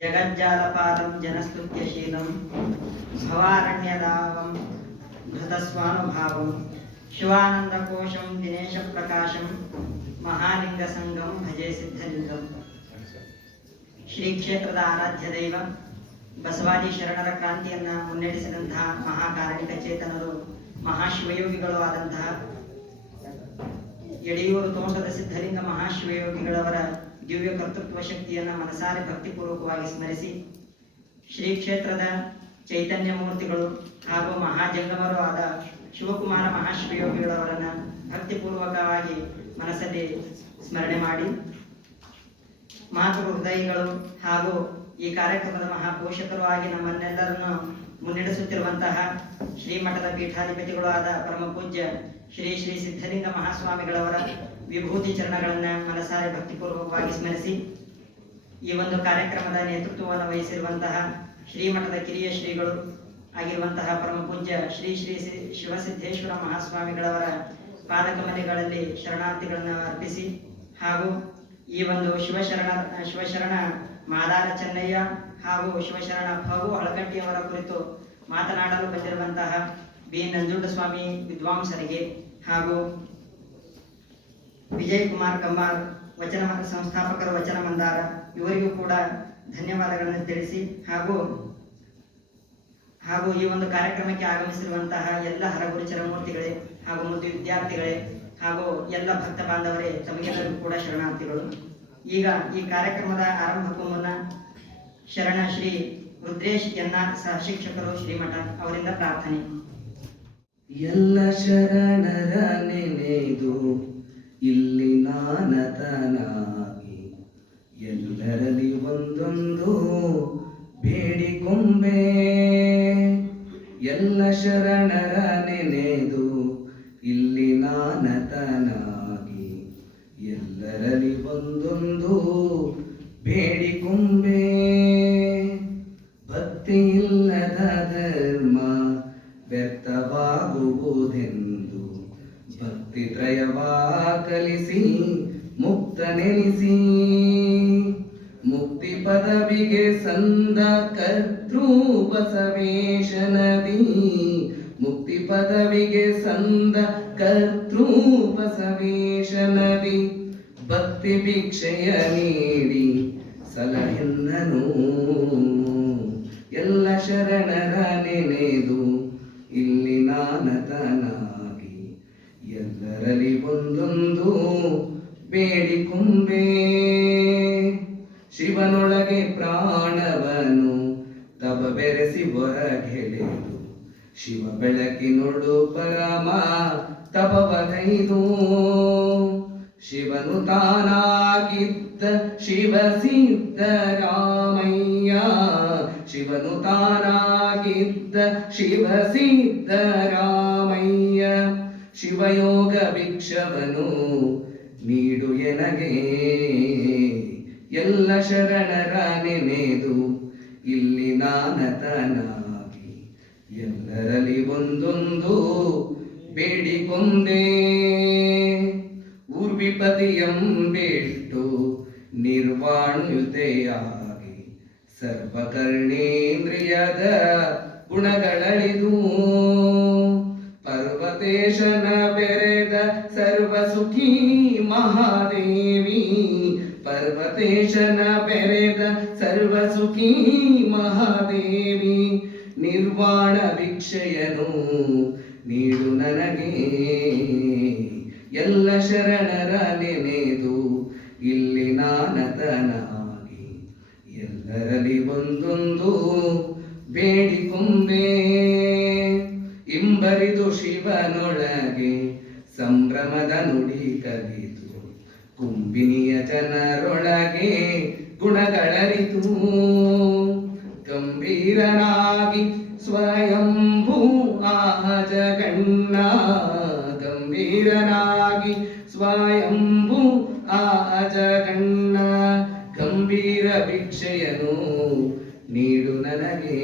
जगज्जालपालं जनस्तुत्यशीलं भवारण्यदावं धृतस्वानुभावं शिवानन्दकोशं दिनेशप्रकाशं महालिङ्गसङ्गं भजे सिद्धलिङ्गं ಶ್ರೀ ಕ್ಷೇತ್ರದ ಆರಾಧ್ಯ ದೈವ ಬಸವಾದಿ ಶರಣರ ಕ್ರಾಂತಿಯನ್ನು ಮುನ್ನಡೆಸಿದಂತಹ ಮಹಾಕಾರಣಿಕ ಚೇತನರು ಮಹಾಶಿವಯೋಗಿಗಳು ಆದಂತಹ ಯಡಿಯೂರು ತೋಂಟದ ಸಿದ್ಧಲಿಂಗ ಮಹಾಶಿವಯೋಗಿಗಳವರ ದಿವ್ಯ ಕರ್ತೃತ್ವ ಶಕ್ತಿಯನ್ನು ಮನಸಾರೆ ಭಕ್ತಿಪೂರ್ವಕವಾಗಿ ಸ್ಮರಿಸಿ ಶ್ರೀ ಕ್ಷೇತ್ರದ ಚೈತನ್ಯ ಮೂರ್ತಿಗಳು ಹಾಗೂ ಮಹಾಜಂಗಮರು ಆದ ಶಿವಕುಮಾರ ಮಹಾಶಿವಯೋಗಿಗಳವರನ್ನು ಭಕ್ತಿಪೂರ್ವಕವಾಗಿ ಮನಸ್ಸಲ್ಲಿ ಸ್ಮರಣೆ ಮಾಡಿ ಮಾತೃ ಹೃದಯಿಗಳು ಹಾಗೂ ಈ ಕಾರ್ಯಕ್ರಮದ ಮಹಾಪೋಷಕರು ಆಗಿ ನಮ್ಮನ್ನೆಲ್ಲರನ್ನು ಮುನ್ನಡೆಸುತ್ತಿರುವಂತಹ ಶ್ರೀಮಠದ ಪೀಠಾಧಿಪತಿಗಳು ಆದ ಪರಮ ಪೂಜ್ಯ ಶ್ರೀ ಶ್ರೀ ಸಿದ್ಧಲಿಂಗ ಮಹಾಸ್ವಾಮಿಗಳವರ ವಿಭೂತಿ ಚರಣಗಳನ್ನು ಮನಸಾರೆ ಭಕ್ತಿಪೂರ್ವಕವಾಗಿ ಸ್ಮರಿಸಿ ಈ ಒಂದು ಕಾರ್ಯಕ್ರಮದ ನೇತೃತ್ವವನ್ನು ವಹಿಸಿರುವಂತಹ ಶ್ರೀಮಠದ ಕಿರಿಯ ಶ್ರೀಗಳು ಆಗಿರುವಂತಹ ಪರಮ ಪೂಜ್ಯ ಶ್ರೀ ಶ್ರೀ ಶಿವಸಿದ್ದೇಶ್ವರ ಮಹಾಸ್ವಾಮಿಗಳವರ ಪಾದಕಮಲೆಗಳಲ್ಲಿ ಶರಣಾರ್ಥಿಗಳನ್ನು ಅರ್ಪಿಸಿ ಹಾಗೂ ಈ ಒಂದು ಶಿವಶರಣ ಮಾದಾರ ಚೆನ್ನಯ್ಯ ಹಾಗೂ ಶಿವಶರಣ ಫಗು ಹಳಕಟ್ಟಿಯವರ ಕುರಿತು ಮಾತನಾಡಲು ಬಂದಿರುವಂತಹ ಬಿ ನಂಜುಂಡಸ್ವಾಮಿ ವಿದ್ವಾಂಸರಿಗೆ ಹಾಗೂ ವಿಜಯ್ ಕುಮಾರ್ ಕಮ್ಮಾರ್ ವಚನ ಸಂಸ್ಥಾಪಕರು ವಚನ ಮಂದಾರ ಇವರಿಗೂ ಕೂಡ ಧನ್ಯವಾದಗಳನ್ನು ತಿಳಿಸಿ ಹಾಗೂ ಈ ಒಂದು ಕಾರ್ಯಕ್ರಮಕ್ಕೆ ಆಗಮಿಸಿರುವಂತಹ ಎಲ್ಲ ಹರಗುರು ಚರಮೂರ್ತಿಗಳೇ ಹಾಗೂ ಮುದ್ದು ವಿದ್ಯಾರ್ಥಿಗಳೇ ಹಾಗೂ ಎಲ್ಲ ಭಕ್ತ ಬಾಂಧವರೇ ತಮಗೆಲ್ಲರಿಗೂ ಕೂಡ ಶರಣಾರ್ಥಿಗಳು. ಈಗ ಈ ಕಾರ್ಯಕ್ರಮದ ಆರಂಭಕ್ಕೂ ಮುನ್ನ ಶರಣ ಶ್ರೀ ರುದ್ರೇಶ್ ಎನ್ಆರ್ ಸಹ ಶಿಕ್ಷಕರು ಶ್ರೀಮಠ ಅವರಿಂದ ಪ್ರಾರ್ಥನೆ. ಎಲ್ಲ ಶರಣರ ನೆನೆದು ಇಲ್ಲಿ ನಾನತನಾಗಿ ಎಲ್ಲರಲ್ಲಿ ಒಂದೊಂದು ಬೇಡಿಕೊಂಬೆ. ಎಲ್ಲ ಶರಣರ ನೆನೆದು ಇಲ್ಲಿ ನಾನತನಾಗಿ ಎಲ್ಲರಲ್ಲಿ ಒಂದೊಂದು ಬೇಡಿಕೊಂಬೆ. ಭಕ್ತಿಯಿಲ್ಲದ ಧರ್ಮ ವ್ಯರ್ಥವಾಗುವುದೆಂದು ಭಕ್ತಿ ತ್ರಯವಾ ಕಲಿಸಿ ಮುಕ್ತ ನೆನೆಸಿ ಮುಕ್ತಿ ಪದವಿಗೆ ಸಂದ ಕರ್ತೃ ಬಸವೇಶನದಿ ಮುಕ್ತಿ ಪದವಿಗೆ ಸಂದ ಕರ್ತೃ ಬಸವೇಶನದಿ ಭಕ್ತಿ ಭಿಕ್ಷೆಯ ನೀಡಿ ಸಲಹೆನ್ನನು. ಎಲ್ಲ ಶರಣರ ನೆನೆದು ಇಲ್ಲಿ ನಾನತನಾಗಿ ಎಲ್ಲರಲ್ಲಿ ಒಂದೊಂದು ಬೇಡಿಕೊಂಬೆ. ಶಿವನೊಳಗೆ ಪ್ರಾಣವನು ತಪ ಬೆರೆಸಿ ಹೊರಗೆಳೆದು ಶಿವ ಬೆಳಕಿನೊಳು ಪರಮ ತಪವಗೈದು ಶಿವನು ತಾನಾಗಿದ್ದ ಶಿವ ಸಿದ್ದರಾಮಯ್ಯ ಶಿವನು ತಾನಾಗಿದ್ದ ಶಿವ ಸಿದ್ದರಾಮಯ್ಯ ಶಿವಯೋಗ ಭಿಕ್ಷವನು ನೀಡು ಎನಗೆ. ಎಲ್ಲ ಶರಣರ ನೆನೆದು ಇಲ್ಲಿ ನಾನತನಾಗಿ ಎಲ್ಲರಲ್ಲಿ ಒಂದೊಂದು ಬೇಡಿಕೊಂಡೆ. ಊರ್ವಿಪತಿಯಂಬಿಟ್ಟು ನಿರ್ವಾಣಯುತೆಯಾಗಿ ಸರ್ವಕರ್ಣೇಂದ್ರಿಯದ ಗುಣಗಳಳಿದು ಪರ್ವತೇಶನ ಬೆರೆದ ಸರ್ವಸುಖಿ ಮಹಾದೇವಿ ಪರ್ವತೇಶನ ಬೆರೆದ ಸರ್ವಸುಖಿ ಮಹಾದೇವಿ ನಿರ್ವಾಣ ಭಿಕ್ಷೆಯನು ನೀಡು ನನಗೆ. ಎಲ್ಲ ಶರಣರ ನೆನೆದು ಇಲ್ಲಿ ನಾನತನಾಗಿ ಎಲ್ಲರಲ್ಲಿ ಒಂದೊಂದು ಬೇಡಿಕೊಂಬೆ. ಇಂಬರಿದು ಶಿವನೊಳಗೆ ಸಂಭ್ರಮದ ನುಡಿ ಕಲಿತು ಕುಂಬಿನಿಯ ಜನರೊಳಗೆ ಗುಣಗಳರಿತು ಗಂಭೀರನಾಗಿ ಸ್ವಯಂಭೂ ಆಜಗಣ್ಣ ಗಂಭೀರನಾಗಿ ಸ್ವಯಂಭೂ ಆಜಗಣ್ಣ ಗಂಭೀರ ಭಿಕ್ಷೆಯನು ನೀಡು ನನಗೆ.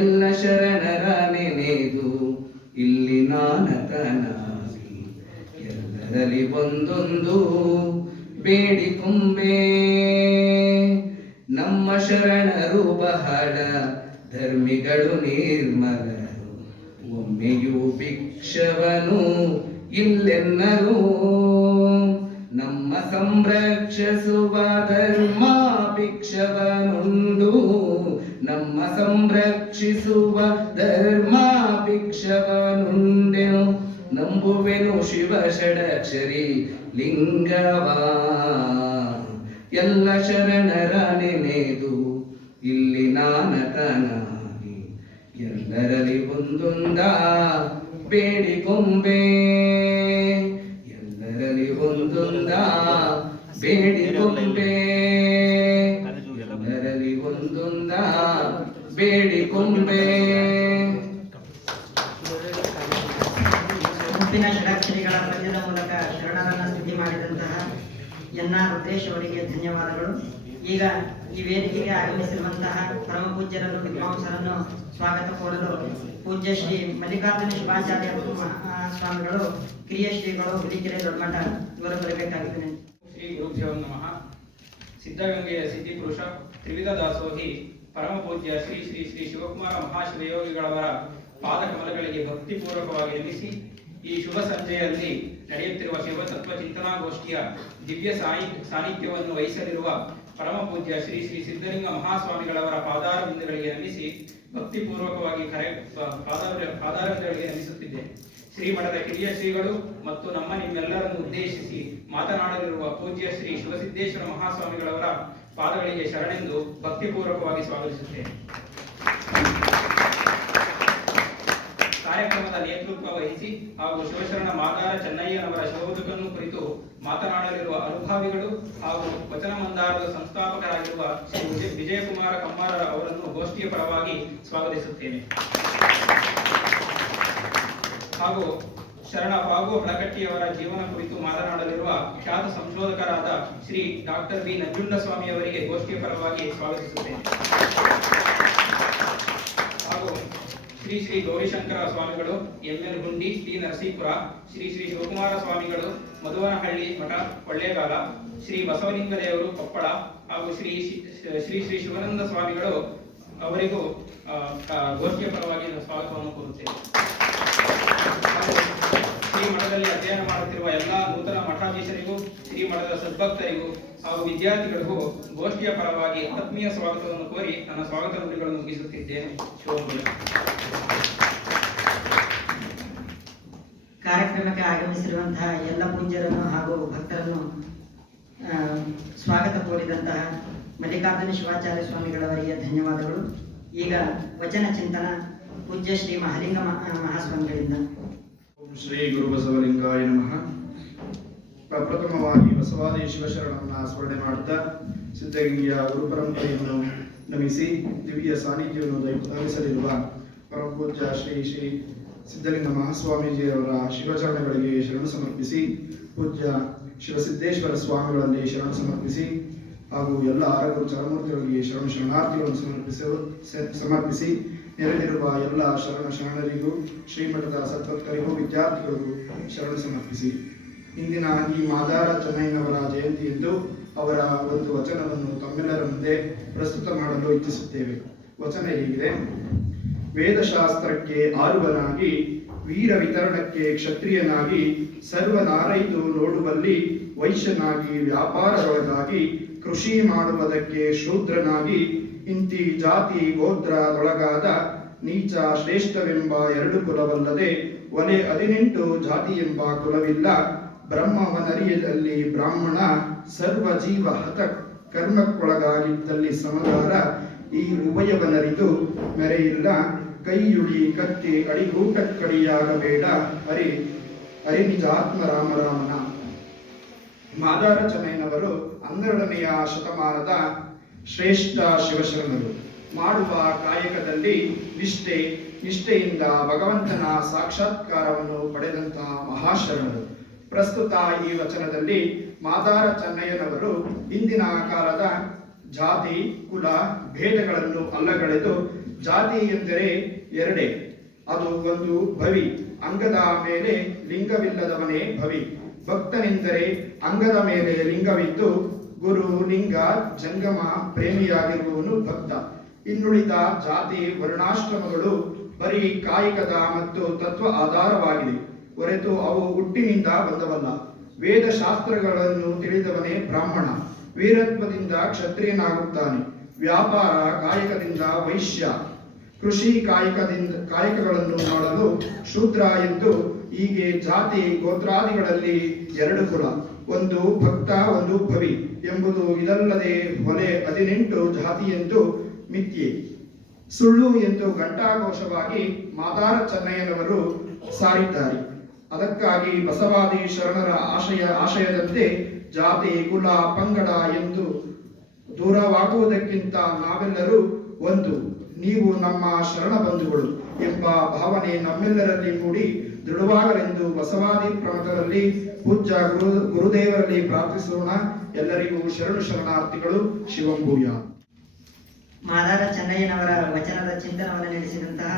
ಎಲ್ಲ ಶರಣರ ನೆನೆದು ಇಲ್ಲಿ ನಾನತನಾಗಿ ಎಲ್ಲರಲ್ಲಿ ಒಂದೊಂದು ಬೇಡಿಕೊಂಬೆ. ನಮ್ಮ ಶರಣರು ಬಹಳ ಧರ್ಮಿಗಳು ನಿರ್ಮಲರು, ಒಮ್ಮೆಯೂ ಭಿಕ್ಷವನು ಇಲ್ಲೆನ್ನರು. ನಮ್ಮ ಸಂರಕ್ಷಿಸುವ ಧರ್ಮ ಭಿಕ್ಷವನುಂಡು, ನಮ್ಮ ಸಂರಕ್ಷಿಸುವ ಧರ್ಮ ಭಿಕ್ಷವನುಂಡೆನು. ನಂಬುವೆನು ಶಿವ ಷಡಕ್ಷರಿ ಲಿಂಗವ, ಎಲ್ಲ ಶರಣರ ನೆನೆದು ಇಲ್ಲಿ ನಾನಕನಾಗಿ ಎಲ್ಲರಲ್ಲಿ ಒಂದೊಂದ ಬೇಡಿಕೊಂಬೆ, ಎಲ್ಲರಲ್ಲಿ ಒಂದೊಂದ ಬೇಡಿಕೊಂಬೆ, ಎಲ್ಲರಲ್ಲಿ ಒಂದೊಂದ ಬೇಡಿಕೊಂಬೆ. ಮುಪ್ಪಿನ ಷಡಕ್ಷರಿಗಳ ಪದ್ಯದ ಮೂಲಕ ಶರಣರನ್ನ ಸ್ತುತಿ ಮಾಡಿದಂತಹ ಎನ್ ಆರ್ ರುದ್ರೇಶ್ ಅವರಿಗೆ ಧನ್ಯವಾದಗಳು. ಈಗ ಈ ವೇದಿಕೆಗೆ ಆಗಮಿಸಿರುವಂತಹ ಪರಮ ಪೂಜ್ಯರನ್ನು ವಿದ್ವಾಂಸರನ್ನು ಸ್ವಾಗತ ಕೋರಲು ಪೂಜ್ಯ ಶ್ರೀ ಮಲ್ಲಿಕಾರ್ಜುನ ಶಿವಾಚಾರ್ಯ ಸ್ವಾಮಿಗಳು, ಕಿರಿಯ ಶ್ರೀಗಳು ಹುಲಿಕೆರೆ ದೊಡ್ಡಮಠ ಇವರು ಬರಬೇಕಾಗಿದ್ದೇನೆ. ಶ್ರೀ ಗುರುಭ್ಯೋ ನಮಃ. ಸಿದ್ಧಗಂಗೆಯ ಸಿದ್ಧಿಪುರುಷ ತ್ರಿವಿಧ ದಾಸೋಹಿ ಪರಮ ಪೂಜ್ಯ ಶ್ರೀ ಶ್ರೀ ಶ್ರೀ ಶಿವಕುಮಾರ ಮಹಾಶಿವಯೋಗಿಗಳವರ ಪಾದಕಮಲಗಳಿಗೆ ಭಕ್ತಿಪೂರ್ವಕವಾಗಿ ನಮಿಸಿ, ಈ ಶುಭ ಸಂಜೆಯಲ್ಲಿ ನಡೆಯುತ್ತಿರುವ ಶಿವತತ್ವ ಚಿಂತನಾಗೋಷ್ಠಿಯ ದಿವ್ಯ ಸಾನ್ನಿಧ್ಯವನ್ನು ವಹಿಸಲಿರುವ ಪರಮ ಪೂಜ್ಯ ಶ್ರೀ ಶ್ರೀ ಸಿದ್ಧಲಿಂಗ ಮಹಾಸ್ವಾಮಿಗಳವರ ಪಾದಾರ ಬಿಂದುಗಳಿಗೆ ನಮಿಸಿ ಭಕ್ತಿಪೂರ್ವಕವಾಗಿ ಪಾದಾರಗಳಿಗೆ ನಮಿಸುತ್ತಿದ್ದೆ. ಶ್ರೀಮಠದ ಕಿರಿಯ ಶ್ರೀಗಳು ಮತ್ತು ನಿಮ್ಮೆಲ್ಲರನ್ನು ಉದ್ದೇಶಿಸಿ ಮಾತನಾಡಲಿರುವ ಪೂಜ್ಯ ಶ್ರೀ ಶಿವಸಿದ್ದೇಶ್ವರ ಮಹಾಸ್ವಾಮಿಗಳವರ ಪಾದಗಳಿಗೆ ಶರಣೆಂದು ಭಕ್ತಿಪೂರ್ವಕವಾಗಿ ಸ್ವಾಗತಿಸುತ್ತೇನೆ. ಕಾರ್ಯಕ್ರಮದ ನೇತೃತ್ವ ವಹಿಸಿ ಹಾಗೂ ಶಿವಶರಣ ಮಾದಾರ ಚೆನ್ನಯ್ಯನವರ ಶಿವಬದುಕನ್ನು ಕುರಿತು ಮಾತನಾಡಲಿರುವ ಅನುಭಾವಿಗಳು ಹಾಗೂ ವಚನ ಮಂದಾರದ ಸಂಸ್ಥಾಪಕರಾಗಿರುವ ಶ್ರೀ ವಿಜಯಕುಮಾರ ಕಮ್ಮಾರ ಅವರನ್ನು ಗೋಷ್ಠಿಯ ಪರವಾಗಿ ಸ್ವಾಗತಿಸುತ್ತೇನೆ. ಹಾಗೂ ಶರಣ ಬಾಬು ಹಳಕಟ್ಟಿಯವರ ಜೀವನ ಕುರಿತು ಮಾತನಾಡಲಿರುವ ಖ್ಯಾತ ಸಂಶೋಧಕರಾದ ಶ್ರೀ ಡಾಕ್ಟರ್ ಬಿ ನಂಜುಂಡಸ್ವಾಮಿ ಅವರಿಗೆ ಗೋಷ್ಠಿಯ ಪರವಾಗಿ ಸ್ವಾಗತಿಸುತ್ತೇನೆ. ಹಾಗೂ ಶ್ರೀ ಶ್ರೀ ಗೌರಿಶಂಕರ ಸ್ವಾಮಿಗಳು ಎಂಎಲ್ ಗುಂಡಿ ಟಿ ನರಸೀಪುರ, ಶ್ರೀ ಶ್ರೀ ಶಿವಕುಮಾರ ಸ್ವಾಮಿಗಳು ಮಧುವನಹಳ್ಳಿ ಮಠ ಕೊಳ್ಳೇಗಾಲ, ಶ್ರೀ ಬಸವಲಿಂಗದೇವರು ಕೊಪ್ಪಳ ಹಾಗೂ ಶ್ರೀ ಶ್ರೀ ಶ್ರೀ ಶಿವಾನಂದ ಸ್ವಾಮಿಗಳು ಅವರಿಗೂ ಗೋಷ್ಠಿಯ ಪರವಾಗಿ ಸ್ವಾಗತವನ್ನು ಕೋರುತ್ತೇನೆ. ಶ್ರೀ ಮಠದಲ್ಲಿ ಅಧ್ಯಯನ ಮಾಡುತ್ತಿರುವ ಎಲ್ಲಾ ನೂತನ ಮಠಾಧೀಶರಿಗೂ, ಶ್ರೀ ಮಠದ ಸದ್ಭಕ್ತರಿಗೂ ಹಾಗೂ ವಿದ್ಯಾರ್ಥಿಗಳಿಗೂ ಗೋಷ್ಠಿಯ ಪರವಾಗಿ ಆತ್ಮೀಯ ಸ್ವಾಗತವನ್ನು ಕೋರಿ ನನ್ನ ಸ್ವಾಗತ ನುಡಿಗಳನ್ನು ಮುಗಿಸುತ್ತಿದ್ದೇನೆ. ಕಾರ್ಯಕ್ರಮಕ್ಕೆ ಆಗಮಿಸಿರುವಂತಹ ಎಲ್ಲ ಪೂಜ್ಯರನ್ನು ಹಾಗೂ ಭಕ್ತರನ್ನು ಸ್ವಾಗತ ಕೋರಿದಂತಹ ಮಲ್ಲಿಕಾರ್ಜುನ ಶಿವಾಚಾರ್ಯ ಸ್ವಾಮಿಗಳವರಿಗೆ ಧನ್ಯವಾದಗಳು. ಈಗ ವಚನ ಚಿಂತನ ಪೂಜ್ಯ ಶ್ರೀ ಮಹಾಲಿಂಗ ಮಹಾಸ್ವಾಮಿಗಳಿಂದ. ಓಂ ಶ್ರೀ ಗುರು ಬಸವಲಿಂಗಾಯ ನಮಃ. ಪ್ರಪ್ರಥಮವಾಗಿ ಬಸವಾದಿ ಶಿವಶರಣರನ್ನ ಸ್ಮರಣೆ ಮಾಡುತ್ತಾ ಸಿದ್ಧಗಂಗೆಯ ಗುರು ಪರಂಪರೆಯನ್ನು ನಮಿಸಿ ದಿವ್ಯ ಸಾನ್ನಿಧ್ಯವನ್ನು ದಯಪಾಲಿಸಲಿರುವ ಪರಮ ಪೂಜ್ಯ ಶ್ರೀ ಶ್ರೀ ಸಿದ್ಧಲಿಂಗ ಮಹಾಸ್ವಾಮೀಜಿಯವರ ಶಿವಚರಣಗಳಿಗೆ ಶರಣ ಸಮರ್ಪಿಸಿ, ಪೂಜ್ಯ ಶಿವಸಿದ್ದೇಶ್ವರ ಸ್ವಾಮಿಗಳಲ್ಲಿ ಶರಣ ಸಮರ್ಪಿಸಿ ಹಾಗೂ ಎಲ್ಲ ಆರಗುರು ಚರಮೂರ್ತಿಗಳಿಗೆ ಶರಣಾರ್ಥಿಗಳನ್ನು ಸಮರ್ಪಿಸಿ ನೆರೆದಿರುವ ಎಲ್ಲ ಶರಣರಿಗೂ ಶ್ರೀಮಠದ ಸದ್ಭಕ್ತರಿಗೂ ವಿದ್ಯಾರ್ಥಿಗಳಿಗೂ ಶರಣ ಸಮರ್ಪಿಸಿ ಇಂದಿನ ಈ ಮಾದಾರ ಚೆನ್ನಯ್ಯನವರ ಜಯಂತಿಯಂದು ಅವರ ಒಂದು ವಚನವನ್ನು ತಮ್ಮೆಲ್ಲರ ಮುಂದೆ ಪ್ರಸ್ತುತ ಮಾಡಲು ಇಚ್ಛಿಸುತ್ತೇವೆ. ವಚನ ಹೀಗಿದೆ: ವೇದಶಾಸ್ತ್ರಕ್ಕೆ ಆರುವನಾಗಿ, ವೀರ ವಿತರಣಕ್ಕೆ ಕ್ಷತ್ರಿಯನಾಗಿ, ಸರ್ವನಾರೈದು ನೋಡುವಲ್ಲಿ ವೈಶ್ಯನಾಗಿ, ವ್ಯಾಪಾರದೊಳಗಾಗಿ, ಕೃಷಿ ಮಾಡುವುದಕ್ಕೆ ಶೂದ್ರನಾಗಿ, ಇಂತಿ ಜಾತಿ ಗೋತ್ರದೊಳಗಾದ ನೀಚ ಶ್ರೇಷ್ಠವೆಂಬ ಎರಡು ಕುಲವಲ್ಲದೆ ಒಲೆ 18 ಜಾತಿ ಎಂಬ ಕುಲವಿಲ್ಲ. ಬ್ರಹ್ಮವನರಿಯದಲ್ಲಿ ಬ್ರಾಹ್ಮಣ, ಸರ್ವ ಜೀವ ಹತ ಕರ್ಮಕ್ಕೊಳಗಾಗಿದ್ದಲ್ಲಿ ಸಮಗಾರ. ಈ ಉಭಯವನರಿದು ಮೆರೆಯಿಲ್ಲ, ಕೈಯುಳಿ ಕತ್ತಿ ಅಡಿಗೂಟಕ್ಕಡಿಯಾಗಬೇಡ. ನಿಜಾತ್ಮ ರಾಮರಾಮನ. ಮಾದಾರ ಚೆನ್ನಯ್ಯನವರು 12ನೆಯ ಶತಮಾನದ ಶ್ರೇಷ್ಠ ಶಿವಶರಣರು. ಮಾಡುವ ಕಾಯಕದಲ್ಲಿ ನಿಷ್ಠೆಯಿಂದ ಭಗವಂತನ ಸಾಕ್ಷಾತ್ಕಾರವನ್ನು ಪಡೆದಂತಹ ಮಹಾಶರಣರು. ಪ್ರಸ್ತುತ ಈ ವಚನದಲ್ಲಿ ಮಾದಾರ ಚೆನ್ನಯ್ಯನವರು ಇಂದಿನ ಕಾಲದ ಜಾತಿ ಕುಲ ಭೇದಗಳನ್ನು ಅಲ್ಲಗಳೆದು, ಜಾತಿ ಎಂದರೆ ಎರಡೇ, ಅದು ಒಂದು ಭವಿ, ಅಂಗದ ಮೇಲೆ ಲಿಂಗವಿಲ್ಲದವನೇ ಭವಿ. ಭಕ್ತನೆಂದರೆ ಅಂಗದ ಮೇಲೆ ಲಿಂಗವಿದ್ದು ಗುರು ಲಿಂಗ ಜಂಗಮ ಪ್ರೇಮಿಯಾಗಿರುವವನು ಭಕ್ತ. ಇನ್ನುಳಿದ ಜಾತಿ ವರ್ಣಾಶ್ರಮಗಳು ಬರೀ ಕಾಯಿಕದ ಮತ್ತು ತತ್ವ ಆಧಾರವಾಗಿದೆ ಹೊರತು ಅವು ಹುಟ್ಟಿನಿಂದ ಬಂದವಲ್ಲ. ವೇದಶಾಸ್ತ್ರಗಳನ್ನು ತಿಳಿದವನೇ ಬ್ರಾಹ್ಮಣ. ವೀರತ್ವದಿಂದ ಕ್ಷತ್ರಿಯನಾಗುತ್ತಾನೆ. ವ್ಯಾಪಾರ ಕಾಯಕದಿಂದ ವೈಶ್ಯ. ಕೃಷಿ ಕಾಯಕಗಳನ್ನು ಮಾಡಲು ಶೂದ್ರ ಎಂದು. ಹೀಗೆ ಜಾತಿ ಗೋತ್ರಾದಿಗಳಲ್ಲಿ ಎರಡು ಕುಲ, ಒಂದು ಭಕ್ತ ಒಂದು ಭವಿ ಎಂಬುದು. ಇದಲ್ಲದೆ ಹೊಲೆ 18 ಜಾತಿ ಎಂದು ಮಿಥ್ಯೆ, ಸುಳ್ಳು ಎಂದು ಘಂಟಾಘೋಷವಾಗಿ ಮಾದಾರ ಚೆನ್ನಯ್ಯನವರು ಸಾರಿದ್ದಾರೆ. ಅದಕ್ಕಾಗಿ ಬಸವಾದಿ ಶರಣರ ಆಶಯದಂತೆ ಜಾತಿ ಕುಲ ಪಂಗಡ ಎಂದು ದೂರವಾಗುವುದಕ್ಕಿಂತ ನಾವೆಲ್ಲರೂ ಒಂದು, ನೀವು ನಮ್ಮ ಶರಣ ಬಂಧುಗಳು ಎಂಬ ಭಾವನೆ ನಮ್ಮೆಲ್ಲರಲ್ಲಿ ಮೂಡಿ ದೃಢವಾಗಲೆಂದು ಬಸವಾದಿ ಪ್ರಮಥರಲ್ಲಿ ಪೂಜ್ಯ ಗುರುದೇವರಲ್ಲಿ ಪ್ರಾರ್ಥಿಸೋಣ. ಎಲ್ಲರಿಗೂ ಶರಣು ಶರಣಾರ್ಥಿಗಳು. ಶಿವಂಭೂಯ. ಮಾದಾರ ಚೆನ್ನಯ್ಯನವರ ವಚನದ ಚಿಂತನವನ್ನು ನಡೆಸಿದಂತಹ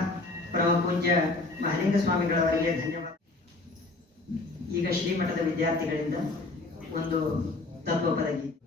ಪರಮ ಪೂಜ್ಯ ಮಹಾಲಿಂಗ ಸ್ವಾಮಿಗಳವರಿಗೆ ಧನ್ಯವಾದ. ಈಗ ಶ್ರೀಮಠದ ವಿದ್ಯಾರ್ಥಿಗಳಿಂದ ಒಂದು ತತ್ವಪದ ಗೀತೆ.